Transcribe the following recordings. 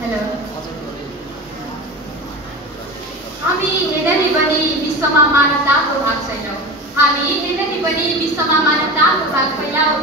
Hello हामी हेर्दै पनि विश्वमा मानवताको भाग छैनौँ। हामी हेर्दै पनि विश्वमा मानवताको भाग फैलाऊ।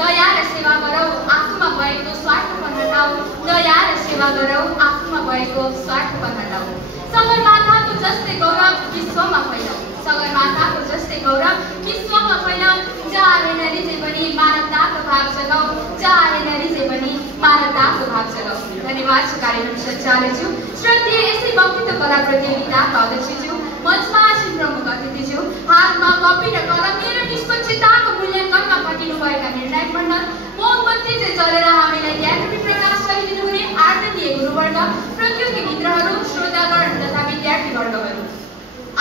दया र सेवा गरौँ, आफूमा भएको स्वार्थपन हटाऊ। दया र सेवा गरौँ, आफूमा भएको स्वार्थपन हटाऊ। सगरमाथाको जस्तै गौरव विश्वमा फैलाऊ। सगरमाथाको जस्तै गौरव विश्वमा फैलाऊ। जहाँ हेर्दै पनि मानवताको भाग जगाऊ। जहाँ हेर्दै पनि मानवताको भाग जगाऊ। धन्यवाद छ कार्यक्रम सञ्चालकज्यू, श्रद्धेय यसै वक्तृत्व कला प्रतियोगिताका अध्यक्षज्यू, मञ्चमा आसीन प्रमुख अतिथिज्यू, हातमा कपी र कलम लिएर निष्पक्षताको मूल्याङ्कनमा खटिनुभएका निर्णायक मण्डल, मोमबत्ती चाहिँ जलेर हामीलाई ज्ञानरूपी प्रकाश गरिदिनु हुने आदरणीय गुरुवर्ग, प्रतियोगी मित्रहरू, श्रोतागण तथा विद्यार्थी वर्गहरू।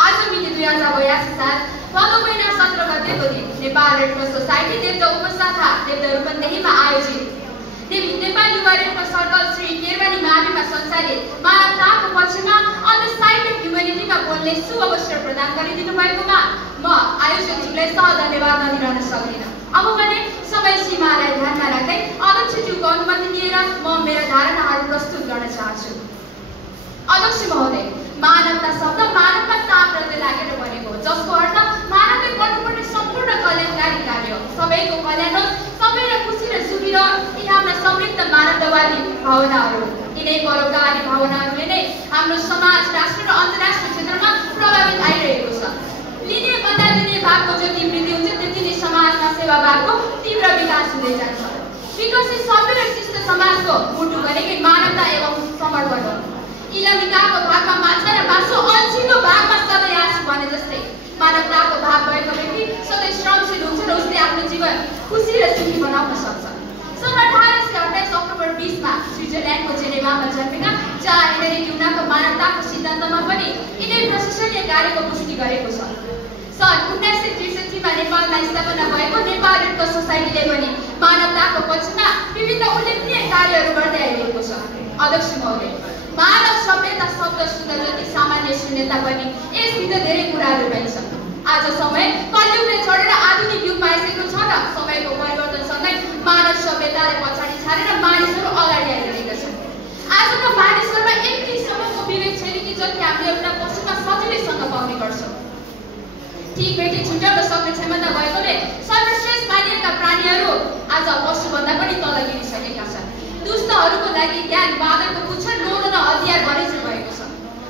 आज मिति 2082 साल भदौ महिना 17 गतेको दिन नेपाल रेड क्रस सोसाइटी देवता उपशाखा देवता रूपन्देहीमा आयोजित नेपाल युवा red cross circle Shri Kerwani माविमा सञ्चालित मानवताको पक्षमा अन द साइड अफ ह्युमेनिटीमा बोल्ने सुअवसर प्रदान गरिदिनु भएकोमा म आयोजकज्यूलाई धन्यवाद नदिरहन सक्दिनँ। अब भने समय सीमालाई ध्यानमा राख्दै अध्यक्षज्यूको अनुमति लिएर म मेरा धारणाहरू प्रस्तुत गर्न चाहन्छु। अध्यक्ष महोदय, मानवता शब्द मानवमा ताप्रति लागेर बनेको, जसको अर्थ मानवले गर्नुपर्ने सम्पूर्ण कल्याणकारी कार्य, सबैको कल्याण हो, सबैलाई खुसी र सुखी रहोस्, यी हाम्रा समृद्ध मानवतावादी भावनाहरू। यिनै परोपकारी भावनाहरूले नै हाम्रो समाज, राष्ट्र र अन्तर्राष्ट्रिय क्षेत्रमा प्रभावित आइरहेको छ। लिने बदलिने भावको जति वृद्धि हुन्छ त्यति नै समाजमा सेवा भावको तीव्र विकास हुँदै जान्छ। विकसित सभ्य र शिष्ट समाजको मुटु गरेकै मानवता एवं समर्पण हो। इलमिकाको भागमा माछा र मासु, अल्छीको भागमा सधैँ आँसु भने जस्तै मानवताको भाग भएको व्यक्ति सधैँ श्रमशील हुन्छ र उसले आफ्नो जीवन खुसी र सुखी बनाउन सक्छ। सन् 1828 अक्टोबर 20 मा स्विजरल्यान्डको जेनेभामा जन्मेका जहाँ हेनरी ड्युनाको मानवताको सिद्धान्तमा पनि यिनै प्रशंसनीय कार्यको पुष्टि गरेको छ। सन् 1963 मा नेपालमा स्थापना भएको नेपाल रेड क्रस सोसाइटीले पनि मानवताको पक्षमा विभिन्न उल्लेखनीय कार्यहरू गर्दै आइरहेको छ। अध्यक्ष महोदय, मानव सभ्यता शब्द सुन्दा जति सामान्य सुने तापनि यसभित्र धेरै कुराहरू रहेछ। आज समय कलियुगले चढेर आधुनिक युगमा आइसकेको छ र समयको परिवर्तनसँगै मानव सभ्यतालाई पछाडि छाडेर मानिसहरू अगाडि आइरहेका छन्। आजका मानिसहरूमा यतिसम्मको विवेक छैन कि जति हामीले एउटा पशुमा सजिलैसँग पाउने गर्छौँ। ठीक बेटी छुट्याउन सक्ने क्षमता भएकोले सर्वश्रेष्ठ मानिएका प्राणीहरू आज पशुभन्दा पनि तल गिरिसकेका छन्। दुष्टहरूको लागि ज्ञान बादलको पुच्छर लोन हतियार बनिन्छ भएको छ।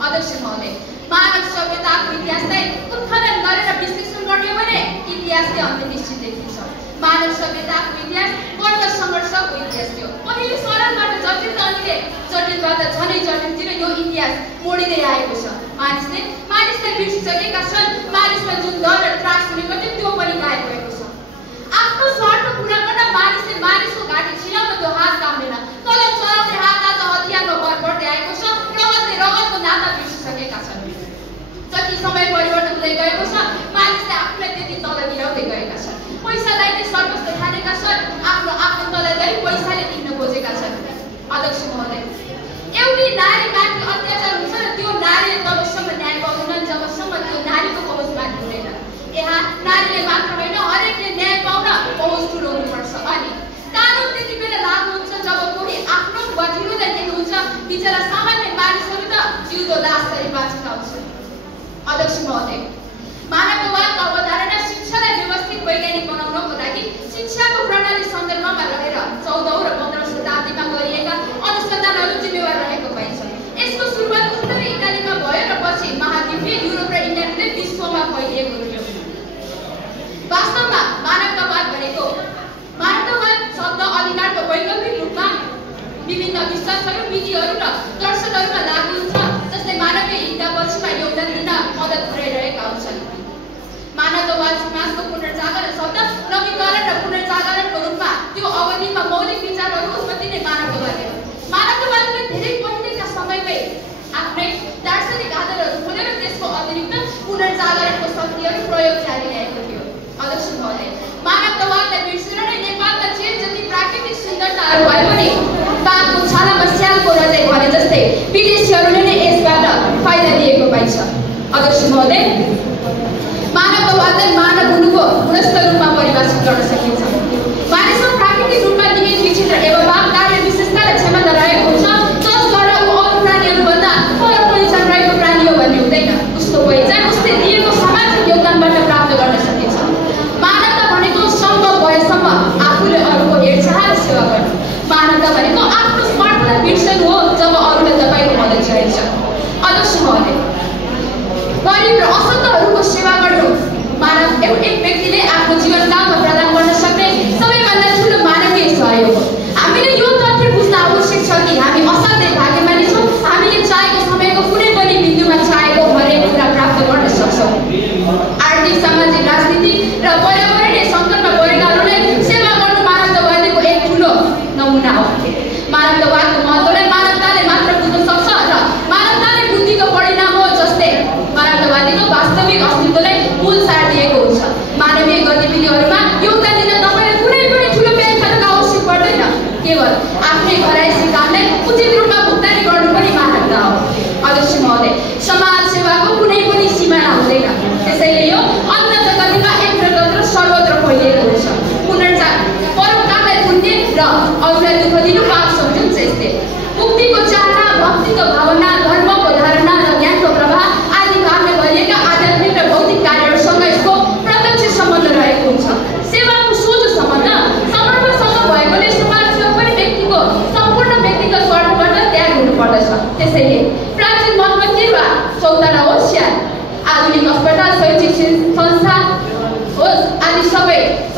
अध्यक्ष महोदय, मानव सभ्यताको इतिहासलाई उत्खनन गरेर विश्लेषण गर्ने भने इतिहासले अन्त्य निश्चित देखिन्छ। मानव सभ्यताको इतिहास वर्ग सङ्घर्षको इतिहास थियो। पहिले सरलबाट जटिल र अहिले जटिलबाट झनै जटिलतिर यो इतिहास मोडिँदै आएको छ। मानिसले बिर्सिसकेका छन्। मानिसमा जुन डर र त्रास हुनेको थियो त्यो पनि गायब भएको छ। आफ्नो स्वार्थ पुरा गर्न मानिसले मानिसको घाँटी छिराउन त्यो हात काम्दैन। कलम चलाउने हात आज हतियारमा भर पर्दै आएको छ। रगतको नाता बिर्सिसकेका छन्। जति समय परिवर्तन हुँदै गएको छ मानिसले आफूलाई त्यति तल गिराउँदै गएका छन्। पैसालाई नै सर्वस्व ठानेका छन्। आफ्नो तललाई पैसाले किन्न खोजेका छन्। अध्यक्ष महोदय, एउटी नारीमाथि अत्याचार हुन्छ र त्यो नारीले तबसम्म न्याय पाउँदैन जबसम्म त्यो नारीको पहुँच माथि हुँदैन। यहाँ नारीले मात्र होइन, हरेकले न्याय पाउन पहुँच ठुलो हुनुपर्छ। अनि कानुन त्यति बेला लागू हुन्छ जब कोही आफ्नो बठिलोलाई देख्नुहुन्छ। बिचरा सामान्य मानिसहरू त जिउँदो लासरी बाँचेका हुन्छन्। अध्यक्ष महोदय, मानवतावादको अवधारणा शिक्षालाई व्यवस्थित वैज्ञानिक बनाउनको लागि शिक्षाको प्रणाली सन्दर्भमा रहेर 14औं र 15औं शताब्दीमा गरिएका अनुसन्धानहरू जिम्मेवार रहेको पाइन्छ। यसको सुरुवात उत्तरी इटालीमा भयो र पछि महाद्वीपीय युरोप र इङ्ल्यान्डले विश्वमा फैलिएको थियो। वास्तवमा मानवतावाद भनेको मानवतावाद शब्द अधिकारको वैकल्पिक रूपमा विभिन्न विश्वासहरू, विधिहरू र दर्शनहरूमा लागू हुन्छ जसले मानवीय हितका पक्षमा योगदान दिन मद्दत पुर्याइरहेका हुन्छन्। मानवतावाद समाजको पुनर्जागरण शब्द नवीकरण र पुनर्जागरणको रूपमा त्यो अवधिमा मौलिक विचारहरू उत्पत्ति नै मानवतावाद हो। मानवतावादले धेरै पहिलेका समयमै आफ्नै दार्शनिक आधारहरू खोलेर त्यसको अतिरिक्त पुनर्जागरणको शक्तिहरू प्रयोग जारी ल्याएको थियो। अध्यक्ष महोदय, मानवतावादलाई बिर्सेर नै नेपालमा जे जति प्राकृतिक सुन्दरताहरू भए पनि बाघको छालामा स्यालको रजाइ भने जस्तै विदेशीहरूले नै यसबाट फाइदा लिएको पाइन्छ। अध्यक्ष महोदय, मानवतावादलाई मानव हुनुको गुणस्तर रूपमा परिभाषित गर्न सकिन्छ। मानिसमा प्राकृतिक रूपमा निहित विचित्र एवं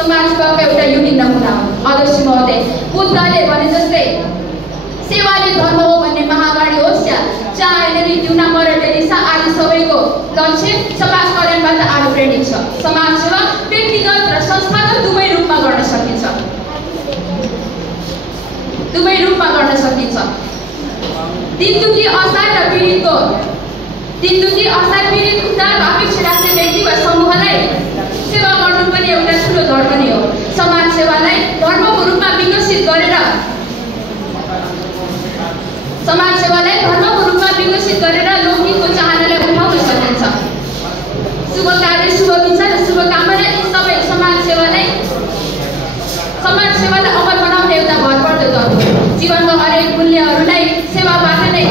समाज सेवाको एउटा युनिक नमुना हो। अध्यक्ष महोदय, बुद्धले भने जस्तै सेवाले धर्म हो भन्ने महावाणी होस् या चाहे हेनरी ड्युना मदर टेरेसा आदि सबैको लक्ष्य समाज कल्याणबाट अनुप्रेरित छ। समाज सेवा व्यक्तिगत र संस्थागत दुवै रूपमा गर्न सकिन्छ। दिनदुखी असहाय पीडित उद्धारको अपेक्षा राख्ने व्यक्ति वा समूहलाई सेवा गर्नु पनि एउटा ठुलो धर्म नै हो। समाज सेवालाई धर्मको रूपमा विकसित गरेर लोकहितको चाहनालाई उठाउन सकिन्छ। शुभ कार्य, शुभ विचार र शुभकामना यी सबै समाज सेवालाई अमल बनाउने एउटा भरपर्दो तत्त्व हो। जीवनको हरेक मूल्यहरूलाई सेवाबाट नै